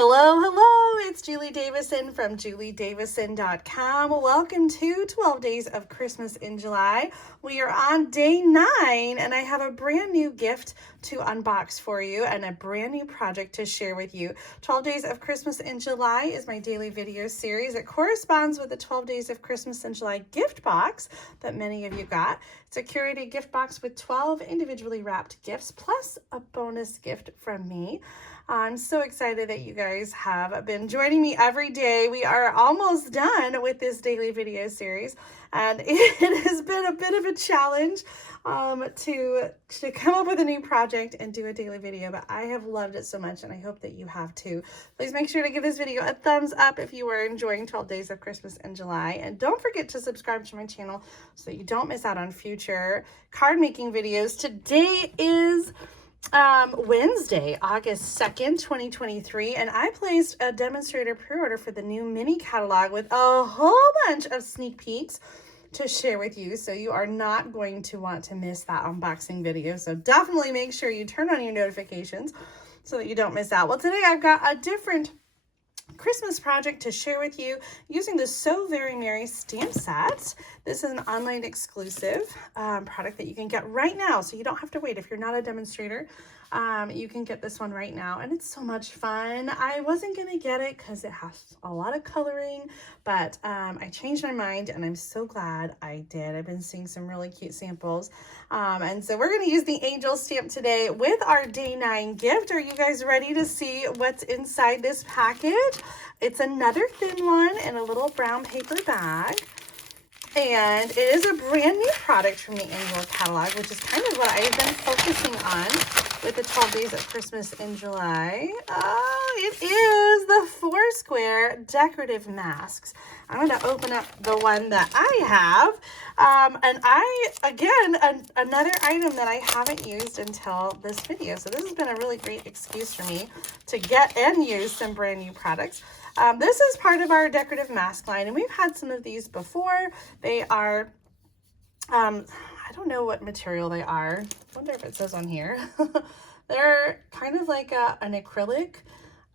Hello, hello, it's Julie Davison from juliedavison.com. Welcome to 12 Days of Christmas in July. We are on day 9 and I have a brand new gift to unbox for you and a brand new project to share with you. 12 Days of Christmas in July is my daily video series. It corresponds with the 12 Days of Christmas in July gift box that many of you got. It's a curated gift box with 12 individually wrapped gifts plus a bonus gift from me. I'm so excited that you guys have been joining me every day. We are almost done with this daily video series, and it has been a bit of a challenge to come up with a new project and do a daily video, but I have loved it so much, and I hope that you have too. Please make sure to give this video a thumbs up if you are enjoying 12 Days of Christmas in July, and don't forget to subscribe to my channel so that you don't miss out on future card making videos. Today is Wednesday, August 2nd, 2023, and I placed a Demonstrator pre-order for the new mini catalog with a whole bunch of sneak peeks to share with you, so you are not going to want to miss that unboxing video. So definitely make sure you turn on your notifications so that you don't miss out. Well, today I've got a different Christmas project to share with you using the So Very Merry stamp set. This is an online exclusive product that you can get right now, so you don't have to wait. If you're not a demonstrator, you can get this one right now, and it's so much fun. I wasn't going to get it because it has a lot of coloring, but I changed my mind, and I'm so glad I did. I've been seeing some really cute samples, and so we're going to use the angel stamp today with our day 9 gift. Are you guys ready to see what's inside this package? It's another thin one in a little brown paper bag. And it is a brand new product from the Angel catalog, which is kind of what I've been focusing on with the 12 Days of Christmas in July. It is the Foursquare decorative masks. I'm going to open up the one that I have. Another item that I haven't used until this video. So this has been a really great excuse for me to get and use some brand new products. This is part of our decorative mask line, and we've had some of these before. They are, I don't know what material they are. I wonder if it says on here. They're kind of like an acrylic,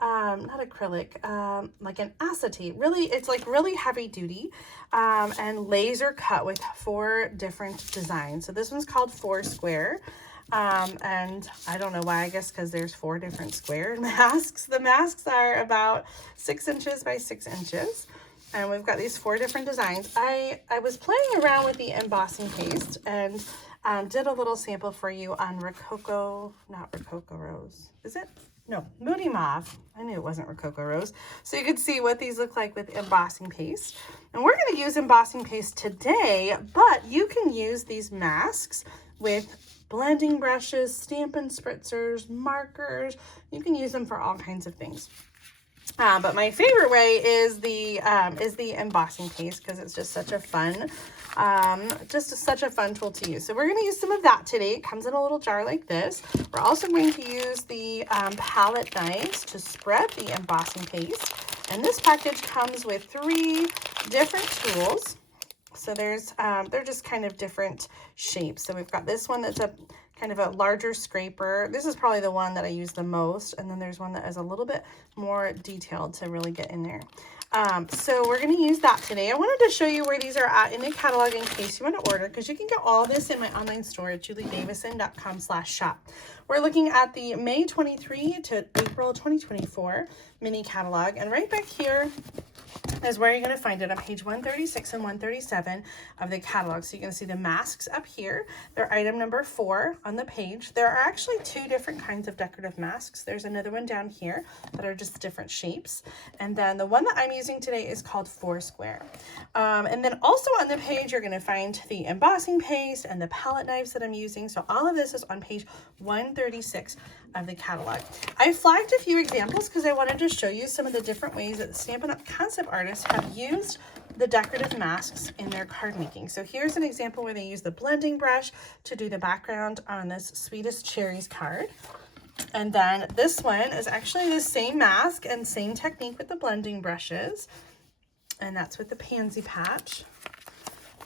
not acrylic, like an acetate. Really, it's like really heavy duty and laser cut with 4 different designs. So this one's called Foursquare. And I don't know why, I guess because there's 4 different square masks. The masks are about 6 inches by 6 inches. And we've got these 4 different designs. I was playing around with the embossing paste and did a little sample for you on Rococo, not Rococo Rose. Is it? No, Moody Mauve. I knew it wasn't Rococo Rose. So you could see what these look like with embossing paste. And we're going to use embossing paste today, but you can use these masks with blending brushes, Stampin' spritzers, markers. You can use them for all kinds of things. But my favorite way is the embossing paste because it's just such a fun, such a fun tool to use. So we're going to use some of that today. It comes in a little jar like this. We're also going to use the palette knives to spread the embossing paste. And this package comes with 3 different tools. So there's, they're just kind of different shapes. So we've got this one that's a kind of a larger scraper. This is probably the one that I use the most. And then there's one that is a little bit more detailed to really get in there. So we're going to use that today. I wanted to show you where these are at in the catalog in case you want to order, because you can get all this in my online store at juliedavison.com/shop. We're looking at the May 23 to April 2024 mini catalog, and right back here is where you're going to find it on page 136 and 137 of the catalog. So you're going to see the masks up here. They're item number 4 on the page. There are actually 2 different kinds of decorative masks. There's another one down here that are just different shapes. And then the one that I'm using today is called Foursquare. And then also on the page, you're going to find the embossing paste and the palette knives that I'm using. So all of this is on page 136 of the catalog. I flagged a few examples because I wanted to show you some of the different ways that the Stampin' Up! Concept artists have used the decorative masks in their card making. So here's an example where they use the blending brush to do the background on this Sweetest Cherries card. And then this one is actually the same mask and same technique with the blending brushes. And that's with the pansy patch.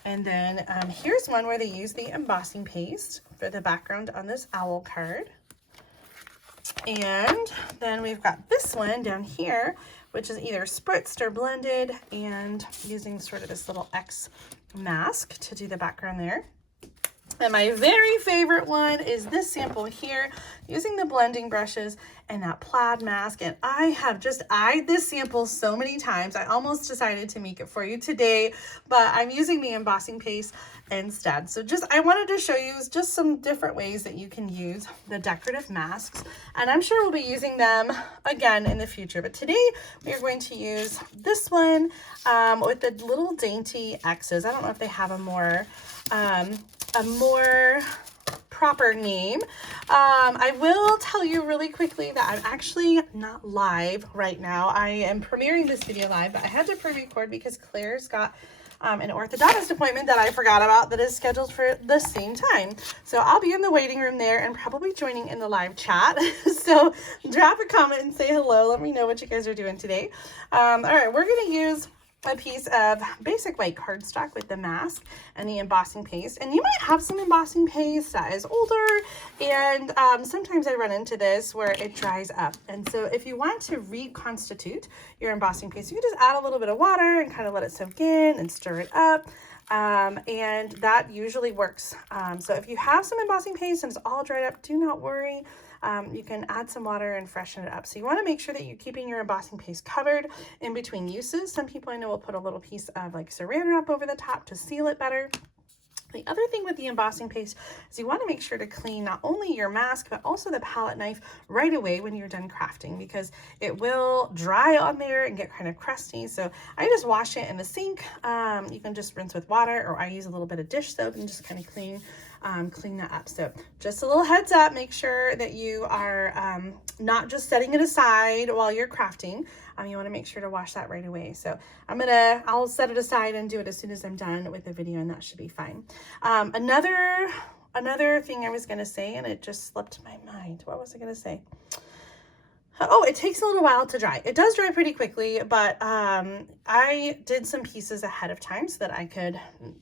And then here's one where they use the embossing paste for the background on this owl card. And then we've got this one down here, which is either spritzed or blended, and using sort of this little X mask to do the background there. And my very favorite one is this sample here, using the blending brushes and that plaid mask. And I have just eyed this sample so many times. I almost decided to make it for you today, but I'm using the embossing paste instead. So I wanted to show you just some different ways that you can use the decorative masks. And I'm sure we'll be using them again in the future. But today we are going to use this one with the little dainty X's. I don't know if they have a more proper name. I will tell you really quickly that I'm actually not live right now. I am premiering this video live, but I had to pre-record because Claire's got an orthodontist appointment that I forgot about that is scheduled for the same time. So I'll be in the waiting room there and probably joining in the live chat. So drop a comment and say hello. Let me know what you guys are doing today. All right, we're going to use a piece of basic white cardstock with the mask and the embossing paste. And you might have some embossing paste that is older, and sometimes I run into this where it dries up. And so if you want to reconstitute your embossing paste, you can just add a little bit of water and kind of let it soak in and stir it up. And that usually works. So if you have some embossing paste and it's all dried up, do not worry. You can add some water and freshen it up. So you want to make sure that you're keeping your embossing paste covered in between uses. Some people I know will put a little piece of like saran wrap over the top to seal it better. The other thing with the embossing paste is you want to make sure to clean not only your mask, but also the palette knife right away when you're done crafting, because it will dry on there and get kind of crusty. So I just wash it in the sink. You can just rinse with water, or I use a little bit of dish soap and just kind of clean that up. So just a little heads up, make sure that you are not just setting it aside while you're crafting. You want to make sure to wash that right away. So I'll set it aside and do it as soon as I'm done with the video, and that should be fine. Another thing I was going to say, and it just slipped my mind. What was I going to say? Oh, it takes a little while to dry. It does dry pretty quickly, but I did some pieces ahead of time so that I could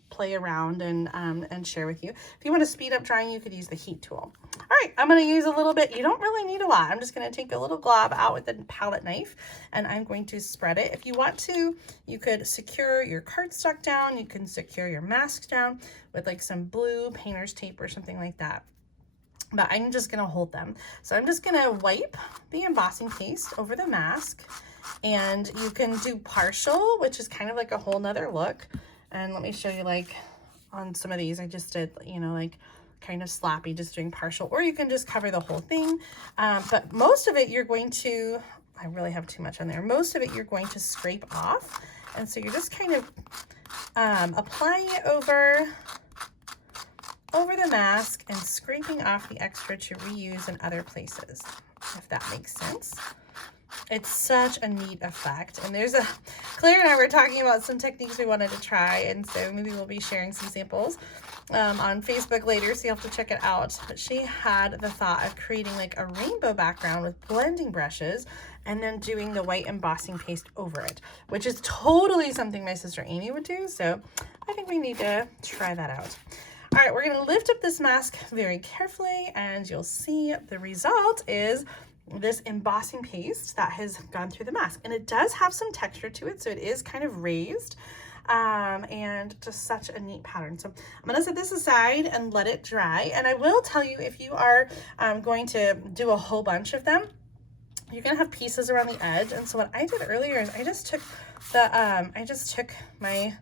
play around and share with you. If you want to speed up drying, you could use the heat tool. All right, I'm going to use a little bit. You don't really need a lot. I'm just going to take a little glob out with the palette knife, and I'm going to spread it. If you want to, you could secure your cardstock down. You can secure your mask down with like some blue painter's tape or something like that. But I'm just going to hold them. So I'm just going to wipe the embossing paste over the mask, and you can do partial, which is kind of like a whole nother look. And let me show you, like on some of these, I just did, you know, like kind of sloppy, just doing partial, or you can just cover the whole thing. But most of it you're going to, I really have too much on there. Most of it you're going to scrape off. And so you're just kind of applying it over the mask and scraping off the extra to reuse in other places, if that makes sense. It's such a neat effect. And Claire and I were talking about some techniques we wanted to try, and so maybe we'll be sharing some samples on Facebook later, so you'll have to check it out. But she had the thought of creating like a rainbow background with blending brushes and then doing the white embossing paste over it, which is totally something my sister Amy would do. So I think we need to try that out. All right, we're going to lift up this mask very carefully, and you'll see the result is this embossing paste that has gone through the mask. And it does have some texture to it, so it is kind of raised, and just such a neat pattern. So I'm going to set this aside and let it dry. And I will tell you, if you are going to do a whole bunch of them, you're going to have pieces around the edge. And so what I did earlier is I just took my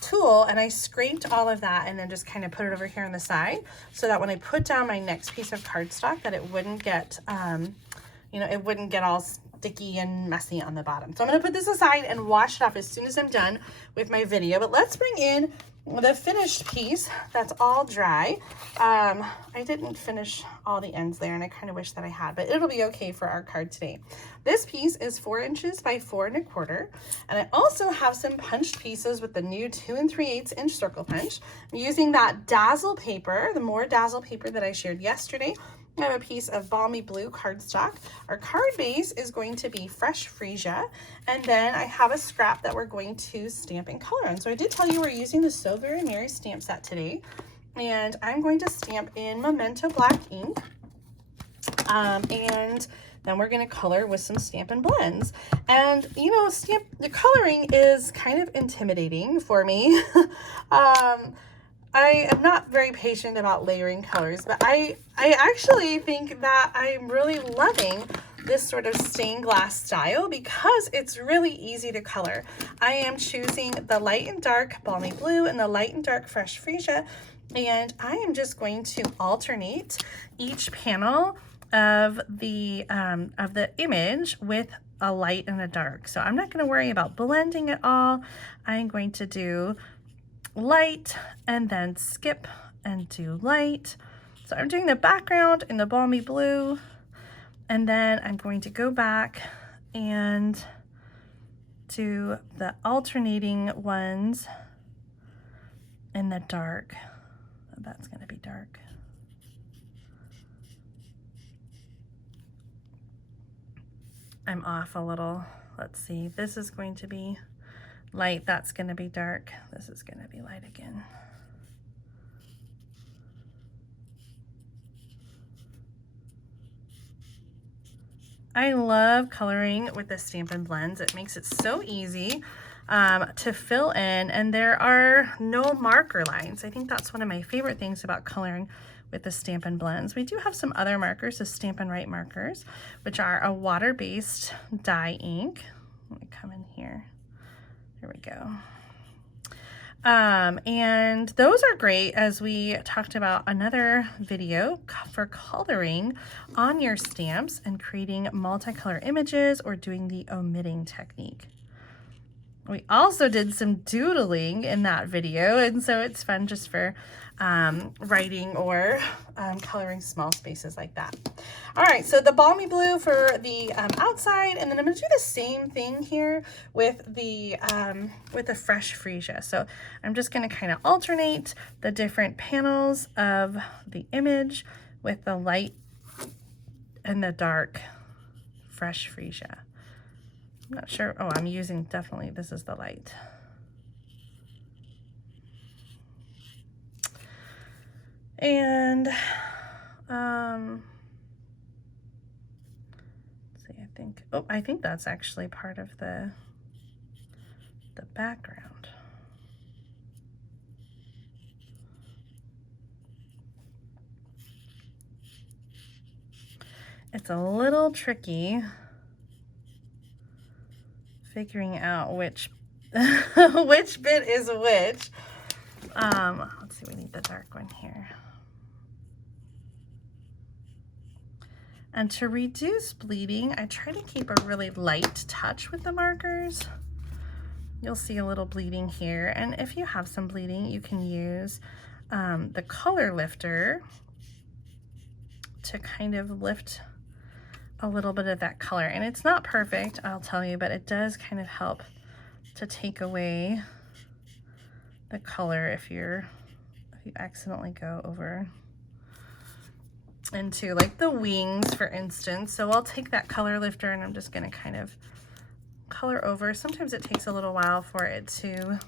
tool and I scraped all of that and then just kind of put it over here on the side, so that when I put down my next piece of cardstock, that it wouldn't get, it wouldn't get all sticky and messy on the bottom. So I'm going to put this aside and wash it off as soon as I'm done with my video. But let's bring in the finished piece that's all dry. I didn't finish all the ends there, and I kind of wish that I had, but it'll be okay for our card today. This piece is 4 inches by 4 1/4, and I also have some punched pieces with the new 2 3/8 inch circle punch. I'm using that dazzle paper, the more dazzle paper that I shared yesterday. I have a piece of balmy blue cardstock. Our card base is going to be fresh freesia, and then I have a scrap that we're going to stamp in color on. So I did tell you we're using the So Very Merry stamp set today, and I'm going to stamp in Memento black ink. And then we're going to color with some Stampin' blends. And, you know, the coloring is kind of intimidating for me. I am not very patient about layering colors, but I actually think that I'm really loving this sort of stained glass style because it's really easy to color. I am choosing the light and dark balmy blue and the light and dark fresh freesia, and I am just going to alternate each panel of the image with a light and a dark. So I'm not going to worry about blending at all. I'm going to do light and then skip and do light. So I'm doing the background in the balmy blue, and then I'm going to go back and do the alternating ones in the dark. That's going to be dark. I'm off a little. Let's see. This is going to be light. That's going to be dark. This is going to be light again. I love coloring with the Stampin' blends. It makes it so easy to fill in, and there are no marker lines. I think that's one of my favorite things about coloring with the Stampin' blends. We do have some other markers, the Stampin' Write markers, which are a water-based dye ink. Let me come in here. Here we go. And those are great, as we talked about another video for coloring on your stamps and creating multicolor images or doing the omitting technique. We also did some doodling in that video, and so it's fun just for writing or coloring small spaces like that. All right, so the balmy blue for the outside, and then I'm going to do the same thing here with the fresh freesia. So I'm just going to kind of alternate the different panels of the image with the light and the dark fresh freesia. I'm not sure. Oh, I'm using definitely, this is the light. And let's see, I think that's actually part of the background. It's a little tricky figuring out which which bit is which. Let's see, we need the dark one here. And to reduce bleeding, I try to keep a really light touch with the markers. You'll see a little bleeding here, and if you have some bleeding, you can use the color lifter to kind of lift a little bit of that color. And it's not perfect, I'll tell you, but it does kind of help to take away the color if you accidentally go over into like the wings, for instance. So I'll take that color lifter and I'm just going to kind of color over. Sometimes it takes a little while for it to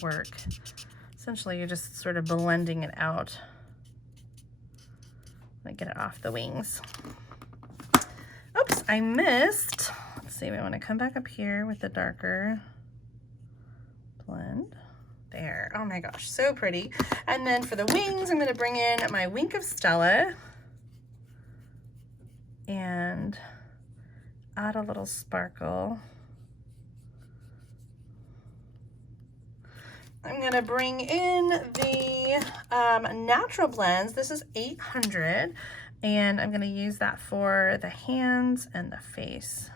work. Essentially, you're just sort of blending it out. Let me get it off the wings. Oops, I missed. Let's see, we want to come back up here with the darker blend. There, oh my gosh, so pretty. And then for the wings, I'm going to bring in my Wink of Stella and add a little sparkle. I'm going to bring in the natural blends. This is 800, and I'm going to use that for the hands and the face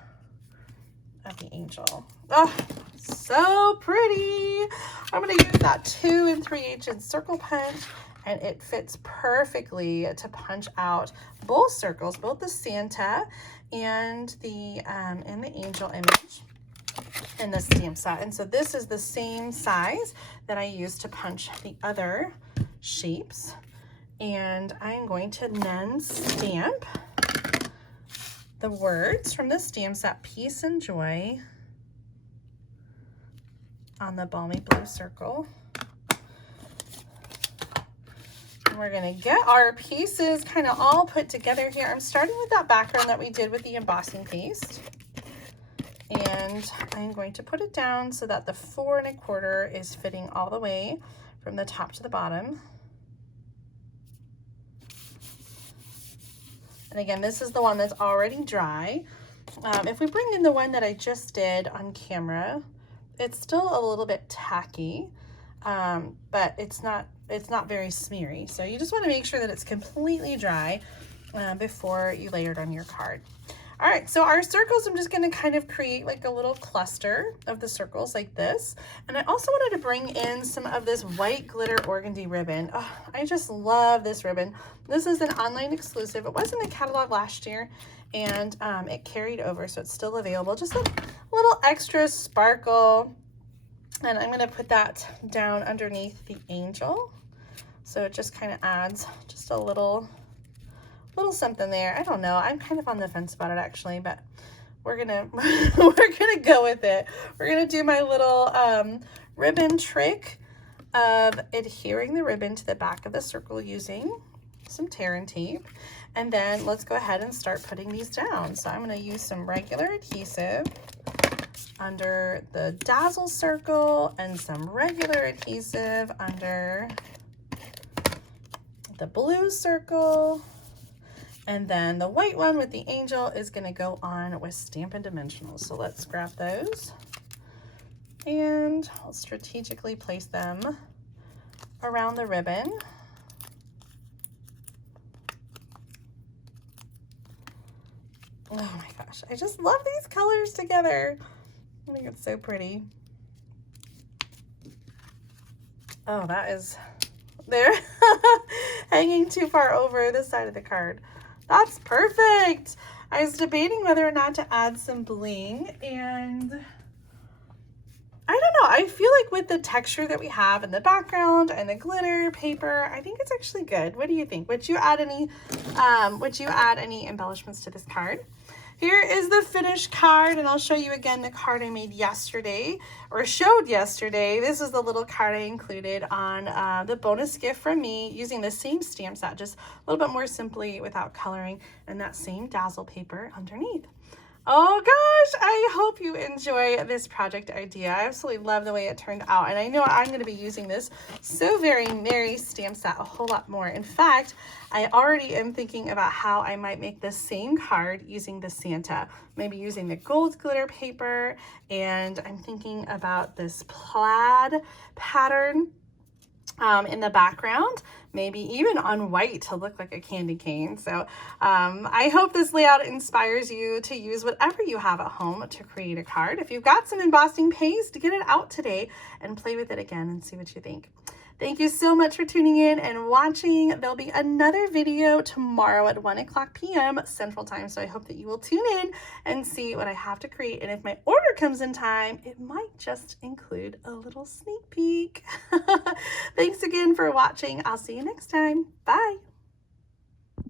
of the angel. Oh, so pretty. I'm going to use that 2 3/8 inch circle punch, and it fits perfectly to punch out both circles, both the Santa and the angel image in the stamp set. And so this is the same size that I used to punch the other shapes. And I'm going to then stamp the words from the stamp set, Peace and Joy, on the balmy blue circle. we're gonna get our pieces kind of all put together here. I'm starting with that background that we did with the embossing paste. And I'm going to put it down so that the 4 1/4 is fitting all the way from the top to the bottom. And again, this is the one that's already dry. If we bring in the one that I just did on camera, it's still a little bit tacky, but it's not very smeary. So you just want to make sure that it's completely dry before you layer it on your card. All right, so our circles, I'm just going to kind of create like a little cluster of the circles like this. And I also wanted to bring in some of this white glitter organdy ribbon. Oh, I just love this ribbon. This is an online exclusive. It was in the catalog last year, and it carried over, so it's still available. Just a little extra sparkle. And I'm going to put that down underneath the angel. So it just kind of adds just a little something there. I don't know. I'm kind of on the fence about it actually, but we're gonna go with it. We're gonna do my little ribbon trick of adhering the ribbon to the back of the circle using some tear and tape. And then let's go ahead and start putting these down. So I'm gonna use some regular adhesive under the dazzle circle and some regular adhesive under the blue circle. And then the white one with the angel is going to go on with Stampin' Dimensionals. So let's grab those and I'll strategically place them around the ribbon. Oh my gosh, I just love these colors together. I think it's so pretty. Oh, they're hanging too far over this side of the card. That's perfect. I was debating whether or not to add some bling, and I don't know. I feel like with the texture that we have in the background and the glitter paper, I think it's actually good. What do you think? Would you add any embellishments to this card? Here is the finished card, and I'll show you again the card I made yesterday, or showed yesterday. This is the little card I included on the bonus gift from me using the same stamp set, just a little bit more simply without coloring, and that same dazzle paper underneath. Oh gosh, I hope you enjoy this project idea. I absolutely love the way it turned out, and I know I'm going to be using this So Very Merry stamp set a whole lot more. In fact, I already am thinking about how I might make the same card using the Santa, maybe using the gold glitter paper, and I'm thinking about this plaid pattern in the background, maybe even on white to look like a candy cane. So I hope this layout inspires you to use whatever you have at home to create a card. If you've got some embossing paste, get it out today and play with it again and see what you think. Thank you so much for tuning in and watching. There'll be another video tomorrow at 1:00 p.m. Central Time, so I hope that you will tune in and see what I have to create. And if my order comes in time, it might just include a little sneak peek. Thanks again for watching. I'll see you next time. Bye.